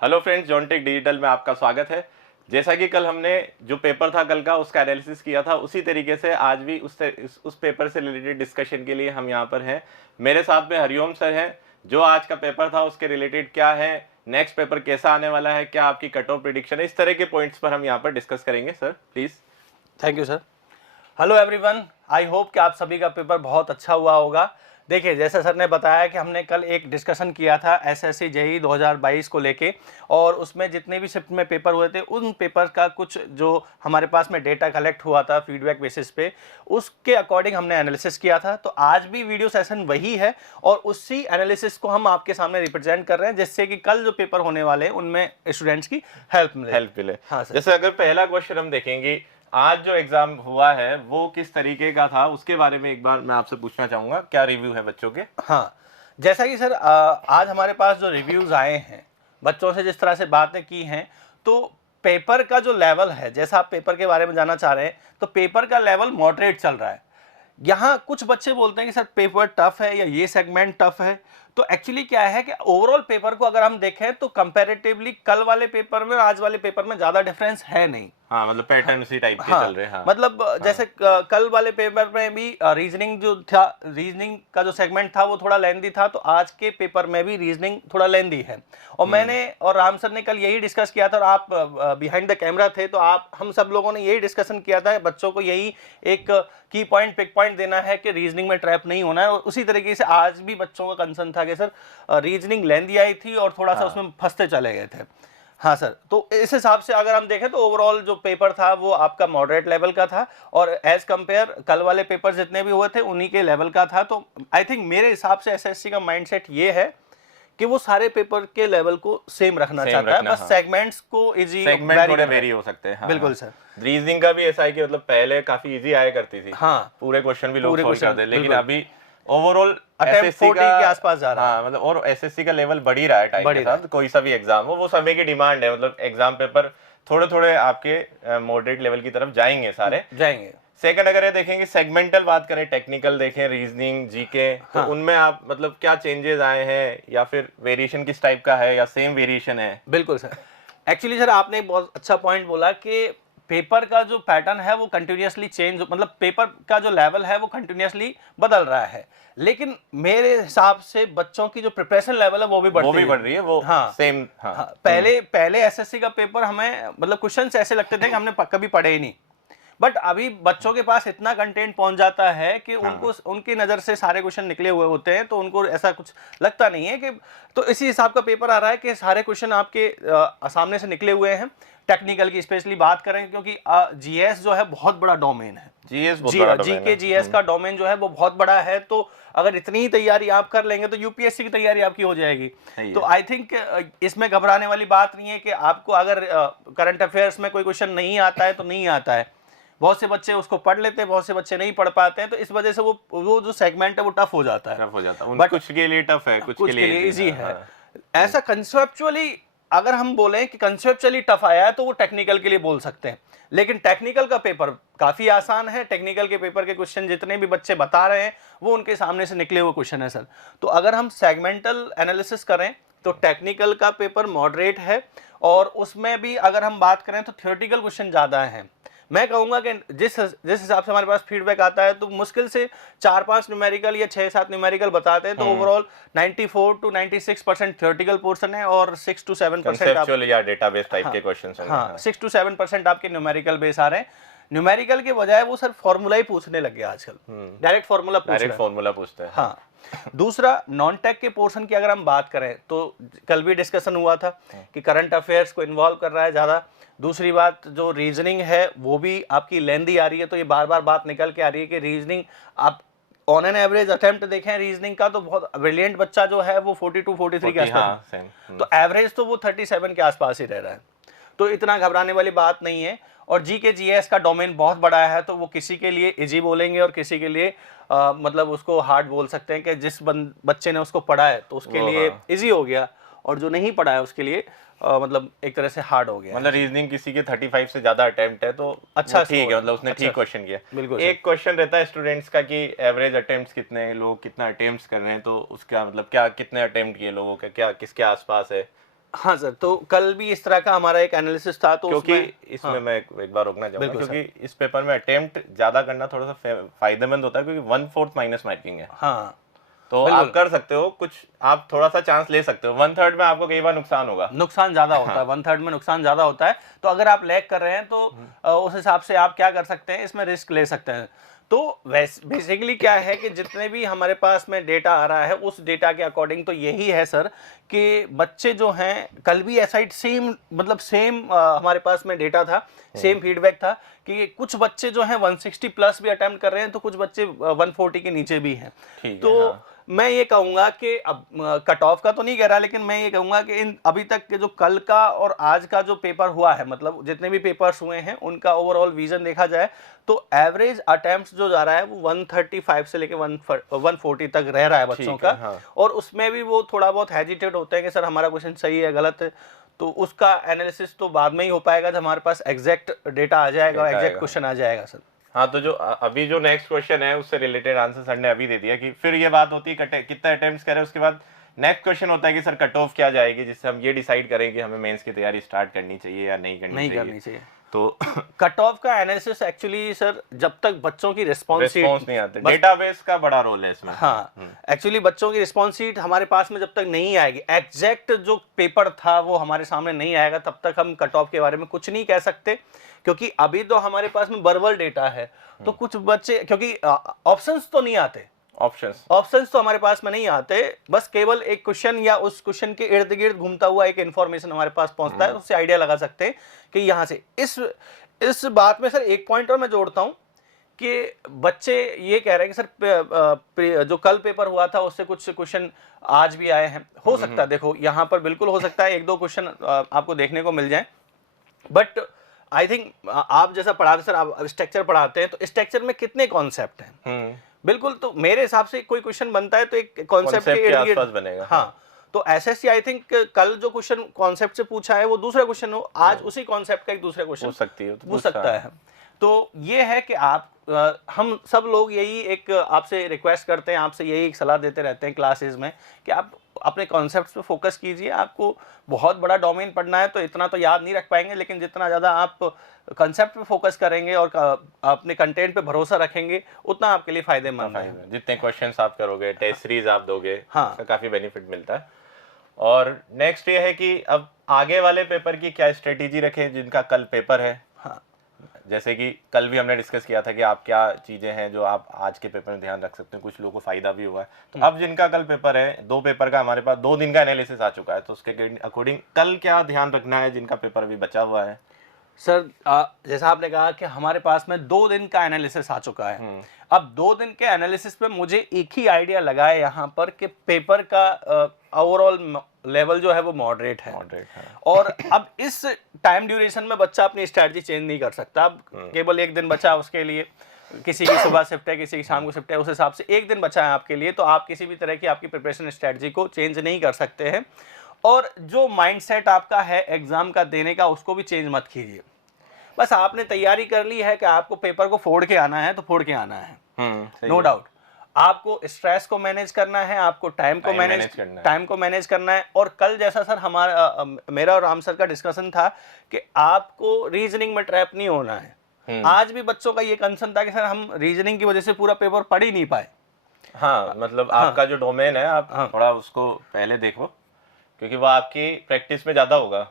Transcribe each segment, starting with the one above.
Hello friends, जॉनटेक digital में आपका स्वागत है। जैसा कि कल हमने जो पेपर था कल का उसका एनालिसिस किया था, उसी तरीके से आज भी उस पेपर से रिलेटेड डिस्कशन के लिए हम यहाँ पर हैं। मेरे साथ में हरिओम सर हैं, जो आज का पेपर था उसके रिलेटेड क्या है, नेक्स्ट पेपर कैसा आने वाला है, क्या आपकी कट ऑफ प्रिडिक्शन है, इस तरह के पॉइंट्स पर हम यहाँ पर डिस्कस करेंगे। Sir please. Thank you sir. Hello everyone, I hope कि आप सभी का पेपर बहुत अच्छा हुआ होगा। देखिए, जैसे सर ने बताया कि हमने कल एक डिस्कशन किया था एसएससी जेईई 2022 को लेके, और उसमें जितने भी शिफ्ट में पेपर हुए थे उन पेपर का कुछ जो हमारे पास में डेटा कलेक्ट हुआ था फीडबैक बेसिस पे, उसके अकॉर्डिंग हमने एनालिसिस किया था। तो आज भी वीडियो सेशन वही है और उसी एनालिसिस को हम आपके सामने रिप्रेजेंट कर रहे हैं, जिससे कि कल जो पेपर होने वाले हैं उनमें स्टूडेंट्स की हेल्प मिले। हाँ सर। जैसे अगर पहला क्वेश्चन हम देखेंगे, आज जो एग्जाम हुआ है वो किस तरीके का था, उसके बारे में एक बार मैं आपसे पूछना चाहूंगा, क्या रिव्यू है बच्चों के? हाँ, जैसा कि सर आज हमारे पास जो रिव्यूज़ आए हैं, बच्चों से जिस तरह से बातें की हैं, तो पेपर का जो लेवल है, जैसा आप पेपर के बारे में जानना चाह रहे हैं, तो पेपर का लेवल मॉडरेट चल रहा है। यहाँ कुछ बच्चे बोलते हैं कि सर पेपर टफ है या ये सेगमेंट टफ है। तो एक्चुअली क्या है कि ओवरऑल पेपर को अगर हम देखें तो कंपैरेटिवली कल वाले पेपर में आज वाले पेपर में ज़्यादा डिफरेंस है नहीं। हाँ, मतलब पैटर्न उसी टाइप के हाँ, चल रहे हैं। हाँ, मतलब जैसे कल वाले पेपर में भी रीजनिंग जो था, रीजनिंग का जो सेगमेंट था वो थोड़ा लेंदी था, तो आज के पेपर में भी रीजनिंग थोड़ा लेंदी है। और मैंने और राम सर ने कल यही डिस्कस किया था, और आप बिहाइंड द कैमरा थे, तो आप हम सब लोगों ने यही डिस्कशन किया था, बच्चों को यही एक की पॉइंट पिक पॉइंट देना है कि रीजनिंग में ट्रैप नहीं होना है। और उसी तरीके से आज भी बच्चों का कंसर्न था कि सर रीजनिंग लेंदी आई थी और थोड़ा सा उसमें फंसते चले गए थे। हाँ सर, तो इस हिसाब से अगर हम देखें तो ओवरऑल जो पेपर था वो आपका मॉडरेट लेवल का था, और एज कंपेयर कल वाले पेपर जितने भी हुए थे उन्हीं के लेवल का था। तो आई थिंक मेरे हिसाब से एसएससी का माइंडसेट ये है कि वो सारे पेपर के लेवल को सेम रखना चाहता है, बस सेगमेंट्स को इजी थोड़े वेरी हो सकते हैं। हाँ, बिल्कुल सर। रीजनिंग का भी ऐसा है कि मतलब पहले काफी इजी आया करती थी। हाँ, पूरे क्वेश्चन भी लोग सॉल्व करते, लेकिन अभी ओवरऑल एसएससी के आसपास जा रहा है। हाँ, मतलब और एसएससी का लेवल बढ़ ही रहा है टाइम के साथ। कोई सा भी एग्जाम हो, वो समय की डिमांड है, मतलब एग्जाम पेपर थोड़े थोड़े आपके मॉडरेट लेवल की तरफ जाएंगे, सारे जाएंगे। सेकंड, अगर ये देखेंगे सेगमेंटल बात करें, टेक्निकल देखें, रीजनिंग, जीके, तो उनमें आप मतलब क्या चेंजेस आए हैं, या फिर वेरिएशन किस टाइप का है, या सेम वेरिएशन है? बिल्कुल सर। एक्चुअली सर आपने एक बहुत अच्छा पॉइंट बोला कि पेपर का जो पैटर्न है वो कंटिन्यूसली चेंज, मतलब पेपर का जो लेवल है वो कंटिन्यूसली बदल रहा है, लेकिन मेरे हिसाब से बच्चों की जो प्रिपरेशन लेवल है वो भी बढ़ रही है। वो हाँ, सेम। हाँ, हाँ, पहले एसएससी का पेपर हमें मतलब क्वेश्चंस ऐसे लगते थे कि हमने कभी पढ़े ही नहीं, बट अभी बच्चों के पास इतना कंटेंट पहुंच जाता है कि उनको उनकी नज़र से सारे क्वेश्चन निकले हुए होते हैं, तो उनको ऐसा कुछ लगता नहीं है कि, तो इसी हिसाब का पेपर आ रहा है कि सारे क्वेश्चन आपके सामने से निकले हुए हैं। टेक्निकल की स्पेशली बात करें, क्योंकि जीएस जो है बहुत बड़ा डोमेन है, जीके जीएस का डोमेन जो है वो बहुत बड़ा है। तो अगर इतनी ही तैयारी आप कर लेंगे तो यूपीएससी की तैयारी आपकी हो जाएगी। तो आई थिंक इसमें घबराने वाली बात नहीं है कि आपको अगर करंट अफेयर्स में कोई क्वेश्चन नहीं आता है तो नहीं आता है। बहुत से बच्चे उसको पढ़ लेते हैं, बहुत से बच्चे नहीं पढ़ पाते हैं, तो इस वजह से वो जो सेगमेंट है वो टफ हो जाता है। बट कुछ के लिए टफ है, कुछ के लिए इजी है। ऐसा कंसेप्चुअली अगर हम बोलें कि कंसेप्चुअली टफ आया है तो वो टेक्निकल के लिए बोल सकते हैं, लेकिन टेक्निकल का पेपर काफी आसान है। टेक्निकल के पेपर के क्वेश्चन जितने भी बच्चे बता रहे हैं वो उनके सामने से निकले हुए क्वेश्चन है सर। तो अगर हम सेगमेंटल एनालिसिस करें तो टेक्निकल का पेपर मॉडरेट है, और उसमें भी अगर हम बात करें तो थियोरेटिकल क्वेश्चन ज्यादा है। मैं कहूंगा कि जिस हिसाब से हमारे पास फीडबैक आता है तो मुश्किल से 4-5 न्यूमेरिकल या 6-7 न्यूमेरिकल बताते हैं, तो ओवरऑल 94 to 96% थ्योरेटिकल पोर्शन है और 6 to 7% या डेटाबेस टाइप के क्वेश्चंस हैं। हाँ, 6 to 7% आपके न्यूमेरिकल बेस आ रहे हैं। न्यूमेरिकल के बजाय वो सर फॉर्मूला ही पूछने लग गया आजकल, डायरेक्ट फॉर्मूला पूछते हैं। हाँ, दूसरा नॉन टेक के पोर्शन की अगर हम बात करें तो कल भी डिस्कशन हुआ था कि करंट अफेयर्स को इन्वॉल्व कर रहा है ज़्यादा। दूसरी बात, जो रीजनिंग है वो भी आपकी लेंदी आ रही है, तो ये बार बार बात निकल के आ रही है कि रीजनिंग आप ऑन एन एवरेज अटेम्प्ट देखें रीजनिंग का तो बहुत ब्रिलियंट बच्चा जो है वो 42-43 के आसपास, तो एवरेज तो वो 37 के आसपास ही रह रहा है। तो इतना घबराने वाली बात नहीं है। और जीके जीएस का डोमेन बहुत बड़ा है, तो वो किसी के लिए इजी बोलेंगे और किसी के लिए मतलब उसको हार्ड बोल सकते हैं कि जिस बच्चे ने उसको पढ़ा है तो उसके लिए इजी हो गया, और जो नहीं पढ़ा है उसके लिए मतलब एक तरह से हार्ड हो गया। मतलब रीजनिंग किसी के 35 से ज्यादा अटेम्प्ट है तो अच्छा ठीक है, मतलब उसने ठीक क्वेश्चन किया। बिल्कुल। एक क्वेश्चन रहता है स्टूडेंट्स का कि एवरेज अटेम्प्ट्स कितने हैं, लोग कितना अटेम्प्ट्स कर रहे हैं, तो उसका मतलब क्या कितने अटेम्प्ट किए लोगों के, क्या किसके आसपास है, हाँ सर, तो कल भी इस तरह का हमारा एक एनालिसिस था, तो क्योंकि इसमें मैं एक बार रोकना चाहूंगा, क्योंकि इस पेपर में अटेम्प्ट ज्यादा करना थोड़ा सा फायदेमंद होता है, क्योंकि 1/4 माइनस मार्किंग है। हाँ, तो आप कर सकते हो कुछ, आप थोड़ा सा चांस ले सकते हो। 1/3 में आपको कई बार नुकसान होगा, नुकसान ज्यादा होता है, 1/3 में नुकसान ज्यादा होता है। तो अगर आप लैग कर रहे हैं तो उस हिसाब से आप क्या कर सकते हैं, इसमें रिस्क ले सकते हैं। तो बेसिकली क्या है कि जितने भी हमारे पास में डेटा आ रहा है, उस डेटा के अकॉर्डिंग तो यही है सर कि बच्चे जो हैं, कल भी ऐसा ही सेम, मतलब सेम हमारे पास में डेटा था, सेम फीडबैक था कि कुछ बच्चे जो हैं 160 प्लस भी अटेम्प्ट कर रहे हैं, तो कुछ बच्चे 140 के नीचे भी हैं। तो हाँ। मैं ये कहूंगा कि अब कट ऑफ का तो नहीं कह रहा, लेकिन मैं ये कहूंगा कि इन अभी तक के जो कल का और आज का जो पेपर हुआ है, मतलब जितने भी पेपर्स हुए हैं, उनका ओवरऑल विजन देखा जाए तो एवरेज अटेम्प्ट्स जो जा रहा है वो 135 से लेके 140 तक रह रहा है बच्चों का। हाँ। और उसमें भी वो थोड़ा बहुत हेजिटेट होते हैं कि सर हमारा क्वेश्चन सही है गलत है, तो उसका एनालिसिस तो बाद में ही हो पाएगा जब हमारे पास एग्जैक्ट डेटा आ जाएगा, एग्जैक्ट क्वेश्चन आ जाएगा सर। हाँ, तो जो अभी जो नेक्स्ट क्वेश्चन है उससे रिलेटेड आंसर सर ने अभी दे दिया कि फिर ये बात होती है कितना अटेम्प्ट्स करें, उसके बाद नेक्स्ट क्वेश्चन होता है कि सर कट ऑफ क्या जाएगी, जिससे हम ये डिसाइड करें कि हमें मेंस की तैयारी स्टार्ट करनी चाहिए या नहीं करनी चाहिए। तो कट ऑफ का एनालिसिस एक्चुअली सर जब तक बच्चों की रिस्पॉन्स नहीं आते, डेटाबेस का बड़ा रोल है इसमें। हाँ, एक्चुअली बच्चों की रिस्पॉन्स शीट हमारे पास में जब तक नहीं आएगी, एग्जैक्ट जो पेपर था वो हमारे सामने नहीं आएगा, तब तक हम कट ऑफ के बारे में कुछ नहीं कह सकते, क्योंकि अभी तो हमारे पास में वर्बल डेटा है। तो कुछ बच्चे, क्योंकि ऑप्शंस तो नहीं आते, ऑप्शंस तो हमारे पास में नहीं आते, बस केवल एक क्वेश्चन या उस क्वेश्चन के इर्द गिर्द घूमता हुआ एक इंफॉर्मेशन हमारे पास पहुंचता है, उससे आइडिया लगा सकते हैं कि यहाँ से इस बात में सर एक पॉइंट और मैं जोड़ता हूं कि बच्चे ये कह रहे हैं कि सर जो कल पेपर हुआ था उससे कुछ क्वेश्चन आज भी आए हैं। हो सकता है, देखो यहाँ पर बिल्कुल हो सकता है 1-2 क्वेश्चन आपको देखने को मिल जाए, बट आई थिंक आप जैसा पढ़ाते सर, आप स्ट्रक्चर पढ़ाते हैं, तो स्ट्रक्चर में कितने कॉन्सेप्ट हैं, बिल्कुल, तो मेरे हिसाब से कोई क्वेश्चन बनता है तो एक कॉन्सेप्ट के आसपास बनेगा। हाँ, तो एसएससी आई थिंक कल जो क्वेश्चन कॉन्सेप्ट से पूछा है वो दूसरा क्वेश्चन हो, आज उसी कॉन्सेप्ट का एक दूसरा क्वेश्चन पूछ सकता है। तो ये है कि आप हम सब लोग यही एक आपसे रिक्वेस्ट करते हैं, आपसे यही एक सलाह देते रहते हैं क्लासेस में कि आप अपने कॉन्सेप्ट्स पे फोकस कीजिए। आपको बहुत बड़ा डोमेन पढ़ना है तो इतना तो याद नहीं रख पाएंगे, लेकिन जितना ज़्यादा आप कंसेप्ट पे फोकस करेंगे और अपने कंटेंट पे भरोसा रखेंगे, उतना आपके लिए फायदेमंद है। जितने क्वेश्चंस आप करोगे, टेस्ट सीरीज आप दोगे, हाँ, काफ़ी बेनिफिट मिलता है। और नेक्स्ट ये है कि अब आगे वाले पेपर की क्या स्ट्रेटेजी रखें, जिनका कल पेपर है। हाँ, जैसे कि कल भी हमने डिस्कस किया था कि आप क्या चीज़ें हैं जो आप आज के पेपर में ध्यान रख सकते हैं, कुछ लोगों को फायदा भी हुआ है। तो अब जिनका कल पेपर है, 2 पेपर का हमारे पास 2 दिन का एनालिसिस आ चुका है, तो उसके अकॉर्डिंग कल क्या ध्यान रखना है जिनका पेपर अभी बचा हुआ है। सर जैसा आपने कहा कि हमारे पास में 2 दिन का एनालिसिस आ चुका है। अब 2 दिन के एनालिसिस पे मुझे एक ही आइडिया लगा है यहाँ पर कि पेपर का ओवरऑल लेवल जो है वो मॉडरेट है। और अब इस टाइम ड्यूरेशन में बच्चा अपनी स्ट्रैटेजी चेंज नहीं कर सकता। अब केवल 1 दिन बचा उसके लिए, किसी की सुबह शिफ्ट है, किसी की शाम को शिफ्ट है, उस हिसाब से 1 दिन बचा है आपके लिए, तो आप किसी भी तरह की आपकी प्रिपरेशन स्ट्रैटेजी को चेंज नहीं कर सकते हैं। और जो माइंडसेट आपका है एग्जाम का देने का, उसको भी चेंज मत कीजिए। बस आपने तैयारी कर ली है कि आपको पेपर को फोड़ के आना है, तो फोड़ के आना है, नो डाउट। आपको स्ट्रेस को मैनेज करना है, आपको टाइम को मैनेज करना है। और कल जैसा सर हमारा मेरा और राम सर का डिस्कशन था कि आपको रीजनिंग में ट्रैप नहीं होना है। आज भी बच्चों का ये कंसर्न था कि सर हम रीजनिंग की वजह से पूरा पेपर पढ़ ही नहीं पाए। हाँ, मतलब आपका जो डोमेन है आप थोड़ा उसको पहले देखो, क्योंकि वो आपकी प्रैक्टिस में ज्यादा होगा।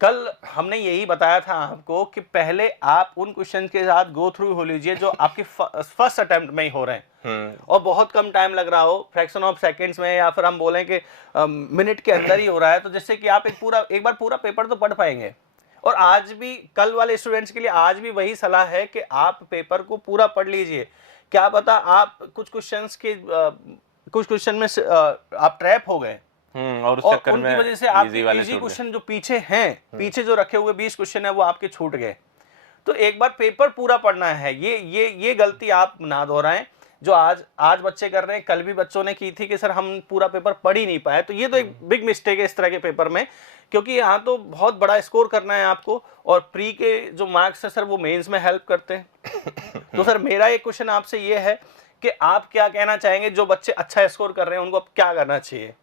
कल हमने यही बताया था आपको कि पहले आप उन क्वेश्चन के साथ गो थ्रू हो लीजिए जो आपके फर्स्ट अटेम्प्ट में ही हो रहे हैं और बहुत कम टाइम लग रहा हो, फ्रैक्शन ऑफ सेकंड्स में, या फिर हम बोलें कि मिनट के अंदर ही हो रहा है, तो जिससे कि आप एक बार पूरा पेपर तो पढ़ पाएंगे। और आज भी कल वाले स्टूडेंट्स के लिए आज भी वही सलाह है कि आप पेपर को पूरा पढ़ लीजिए। क्या पता आप कुछ क्वेश्चन में आप ट्रैप हो गए और उनकी वजह से आपके इजी क्वेश्चन जो पीछे हैं, पीछे जो रखे हुए 20 क्वेश्चन है वो आपके छूट गए। तो एक बार पेपर पूरा पढ़ना है, ये गलती आप ना दोहराएं जो आज बच्चे कर रहे हैं, कल भी बच्चों ने की थी कि सर हम पूरा पेपर पढ़ ही नहीं पाए। तो ये तो एक बिग मिस्टेक है इस तरह के पेपर में, क्योंकि यहाँ तो बहुत बड़ा स्कोर करना है आपको, और प्री के जो मार्क्स है सर वो मेंस में हेल्प करते हैं। तो सर मेरा एक क्वेश्चन आपसे ये है कि आप क्या कहना चाहेंगे, जो बच्चे अच्छा स्कोर कर रहे हैं उनको अब क्या करना चाहिए?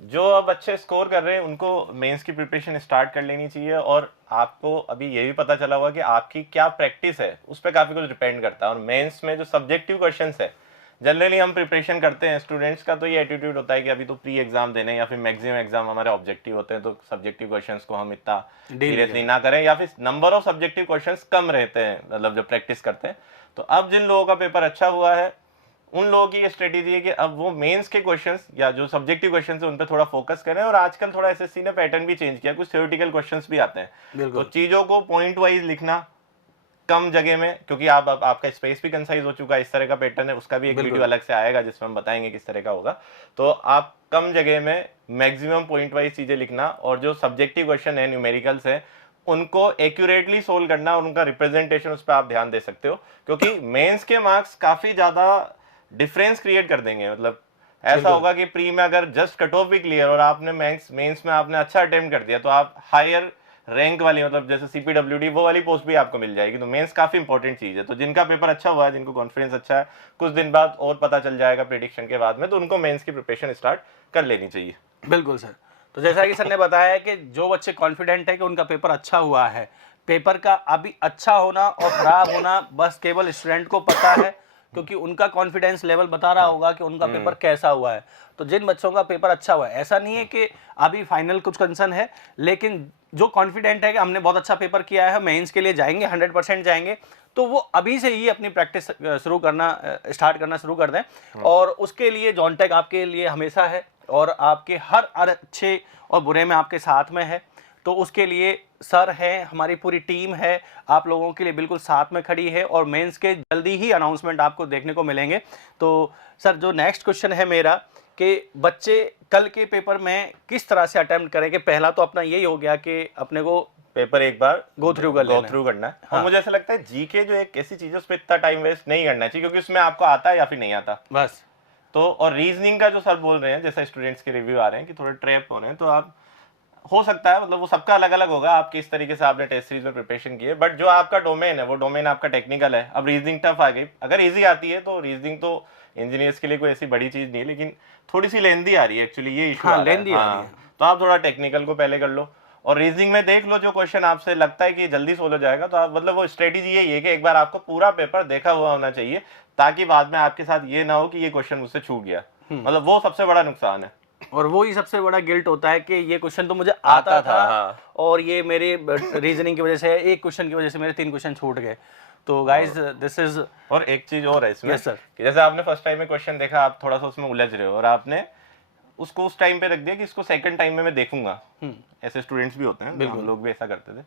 जो अब अच्छे स्कोर कर रहे हैं उनको मेंस की प्रिपरेशन स्टार्ट कर लेनी चाहिए, और आपको अभी ये भी पता चला होगा कि आपकी क्या प्रैक्टिस है उस पर काफ़ी कुछ डिपेंड करता है। और मेंस में जो सब्जेक्टिव क्वेश्चंस है, जनरली हम प्रिपरेशन करते हैं स्टूडेंट्स का, तो ये एटीट्यूड होता है कि अभी तो प्री एग्जाम देने या फिर मैक्सिमम एग्जाम हमारे ऑब्जेक्टिव होते हैं, तो सब्जेक्टिव क्वेश्चंस को हम इतना सीरियसली ना करें, या फिर नंबर ऑफ सब्जेक्टिव क्वेश्चंस कम रहते हैं मतलब जब प्रैक्टिस करते हैं। तो अब जिन लोगों का पेपर अच्छा हुआ है उन लोगों की ये स्ट्रेटेजी है कि अब वो मेंस के क्वेश्चंस या जो सब्जेक्टिव क्वेश्चंस है उन पे थोड़ा फोकस करें। और आजकल थोड़ा एसएससी ने पैटर्न भी चेंज किया, कुछ थ्योरेटिकल क्वेश्चंस भी आते हैं, तो चीज़ों को पॉइंट वाइज लिखना कम जगह में, क्योंकि आपका स्पेस भी कंसाइज हो चुका है, इस तरह का पैटर्न है, उसका भी एक वीडियो अलग से आएगा जिसमें हम बताएंगे किस तरह का होगा। तो आप कम जगह में मैक्सिमम पॉइंट वाइज चीज़ें लिखना, और जो सब्जेक्टिव क्वेश्चन है, न्यूमेरिकल्स है, उनको एक्यूरेटली सोल्व करना और उनका रिप्रेजेंटेशन उस पर आप ध्यान दे सकते हो, क्योंकि मेंस के मार्क्स काफ़ी ज़्यादा डिफरेंस क्रिएट कर देंगे। मतलब ऐसा होगा कि प्री में अगर जस्ट कट ऑफ भी क्लियर और आपने मेंस में आपने अच्छा अटेम्प्ट कर दिया, तो आप हायर रैंक वाली, मतलब जैसे सीपीडब्ल्यूडी वो वाली पोस्ट भी आपको मिल जाएगी। तो मेंस काफ़ी इंपॉर्टेंट चीज़ है। तो जिनका पेपर अच्छा हुआ है, जिनको कॉन्फिडेंस अच्छा है, कुछ दिन बाद और पता चल जाएगा प्रेडिक्शन के बाद में, तो उनको मेंस की प्रिपरेशन स्टार्ट कर लेनी चाहिए। बिल्कुल सर। तो जैसा कि सर ने बताया कि जो बच्चे कॉन्फिडेंट है कि उनका पेपर अच्छा हुआ है, पेपर का अभी अच्छा होना और खराब होना बस केवल स्टूडेंट को पता है, क्योंकि उनका कॉन्फिडेंस लेवल बता रहा होगा कि उनका पेपर कैसा हुआ है। तो जिन बच्चों का पेपर अच्छा हुआ है, ऐसा नहीं है कि अभी फाइनल कुछ कंसर्न है, लेकिन जो कॉन्फिडेंट है कि हमने बहुत अच्छा पेपर किया है, मेंस के लिए जाएंगे, 100% जाएंगे, तो वो अभी से ही अपनी प्रैक्टिस स्टार्ट करना शुरू कर दें। और उसके लिए जॉनटेक आपके लिए हमेशा है, और आपके हर अच्छे और बुरे में आपके साथ में है। तो उसके लिए सर है, हमारी पूरी टीम है, आप लोगों के लिए बिल्कुल साथ में खड़ी है, और मेंस के जल्दी ही अनाउंसमेंट आपको देखने को मिलेंगे। तो सर जो नेक्स्ट क्वेश्चन है मेरा, कि बच्चे कल के पेपर में किस तरह से अटेम्प्ट करें। कि पहला तो अपना यही हो गया कि अपने को पेपर एक बार गो थ्रू करना है। हाँ। और मुझे ऐसा लगता है जीके जो एक ऐसी चीज है उस पर इतना टाइम वेस्ट नहीं करना चाहिए, क्योंकि उसमें आपको आता है या फिर नहीं आता बस। तो और रीजनिंग का जो सर बोल रहे हैं, जैसे स्टूडेंट्स के रिव्यू आ रहे हैं कि थोड़े ट्रैप हो रहे हैं, तो आप हो सकता है, मतलब वो सबका अलग अलग होगा, आप किस तरीके से आपने टेस्ट सीरीज में प्रिपरेशन की है, बट जो आपका डोमेन है वो डोमेन आपका टेक्निकल है। अब रीजनिंग टफ आ गई, अगर इजी आती है तो रीजनिंग तो इंजीनियर्स के लिए कोई ऐसी बड़ी चीज नहीं है, लेकिन थोड़ी सी लेंदी आ रही है एक्चुअली, ये इशू आ रहा है। तो आप थोड़ा टेक्निकल को पहले कर लो, और रीजनिंग में देख लो जो क्वेश्चन आपसे लगता है कि जल्दी सोल्व हो जाएगा, तो आप मतलब वो स्ट्रेटेजी यही है कि एक बार आपको पूरा पेपर देखा हुआ होना चाहिए, ताकि बाद में आपके साथ ये ना हो कि ये क्वेश्चन मुझसे छूट गया। मतलब वो सबसे बड़ा नुकसान है, और वो ही सबसे बड़ा गिल्ट होता है कि ये क्वेश्चन तो मुझे आता था। हाँ। और ये मेरे रीजनिंग की वजह से, एक क्वेश्चन की वजह से मेरे 3 क्वेश्चन छूट गए। तो गाइस दिस इज। और एक चीज और है इसमें, कि जैसे आपने फर्स्ट टाइम में क्वेश्चन देखा, आप थोड़ा सा उसमें उलझ रहे हो, और आपने उसको उस टाइम पे रख दिया कि इसको सेकंड टाइम में मैं देखूंगा। ऐसे स्टूडेंट्स भी होते हैं, हम लोग भी ऐसा करते थे।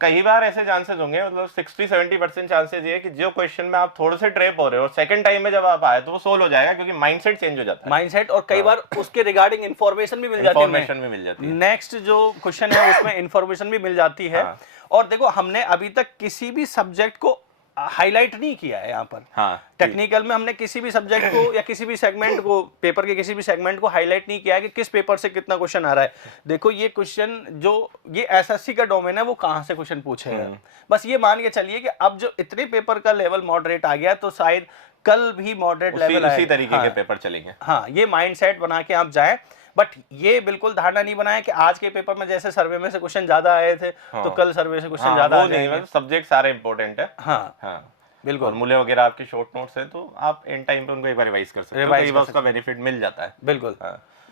कई बार ऐसे चांसेस होंगे, मतलब 60-70% चांसेस ये है कि जो क्वेश्चन में आप थोड़े से ट्रैप हो रहे हो और सेकंड टाइम में जब आप आए तो वो सोल्व हो जाएगा, क्योंकि माइंडसेट चेंज हो जाता है। माइंडसेट, और कई बार उसके रिगार्डिंग इन्फॉर्मेशन भी मिल जाती है। नेक्स्ट जो क्वेश्चन है उसमें इन्फॉर्मेशन भी मिल जाती है। और देखो, हमने अभी तक किसी भी सब्जेक्ट को हाईलाइट नहीं किया है यहाँ पर। हाँ, टेक्निकल में हमने किसी भी सब्जेक्ट को या किसी भी सेगमेंट को, पेपर के किसी भी सेगमेंट को हाईलाइट नहीं किया है कि किस पेपर से कितना क्वेश्चन आ रहा है। देखो ये क्वेश्चन जो ये एसएससी का डोमेन है, वो कहाँ से क्वेश्चन पूछे हैं, बस ये मान के चलिए कि अब जो इतने पेपर का लेवल मॉडरेट आ गया, तो शायद कल भी मॉडरेट लेवल उसी तरीके के पेपर चलेंगे। हाँ, ये माइंडसेट बना के आप जाएं। बट ये बिल्कुल धारणा नहीं बनाया कि आज के पेपर में जैसे सर्वे में से क्वेश्चन ज्यादा आए थे, तो कल सर्वे से क्वेश्चन ज्यादा आ जाएंगे। सब्जेक्ट सारे इंपॉर्टेंट है। हाँ हाँ, बिल्कुल। फॉर्मूले वगैरह आपके शॉर्ट नोट्स हैं, तो आप एंड टाइम पे उनको एक बार रिवाइज कर सकते हो, उसका बेनिफिट मिल जाता है। बिल्कुल।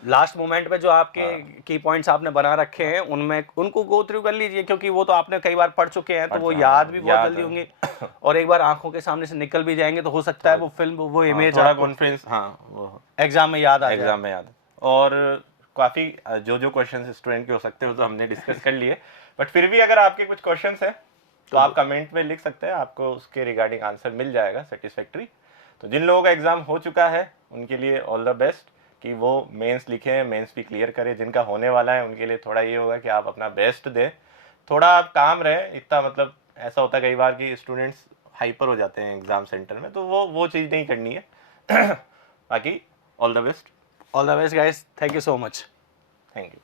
लास्ट मोमेंट पे जो आपके की पॉइंट्स आपने बना रखे हैं, उनमें उनको गो थ्रू कर लीजिए, क्योंकि वो तो आपने कई बार पढ़ चुके हैं, तो वो याद भी बहुत जल्दी होंगे, और एक बार आंखों के सामने से निकल भी जाएंगे, तो हो सकता है वो फिल्म, वो इमेज, थोड़ा कॉन्फ्रेंस, वो एग्जाम में याद आ जाए। और काफी जो क्वेश्चन स्टूडेंट के हो सकते हो तो हमने डिस्कस कर लिए, बट फिर भी अगर आपके कुछ क्वेश्चन है तो आप कमेंट में लिख सकते हैं, आपको उसके रिगार्डिंग आंसर मिल जाएगा सेटिस्फैक्ट्री। तो जिन लोगों का एग्जाम हो चुका है उनके लिए ऑल द बेस्ट, कि वो मेंस लिखें, मेंस भी क्लियर करें। जिनका होने वाला है उनके लिए थोड़ा ये होगा कि आप अपना बेस्ट दें, थोड़ा आप काम रहें इतना, मतलब ऐसा होता है कई बार कि स्टूडेंट्स हाइपर हो जाते हैं एग्जाम सेंटर में, तो वो चीज़ नहीं करनी है। बाकी all the best. All the best guys, thank you so much. Thank you.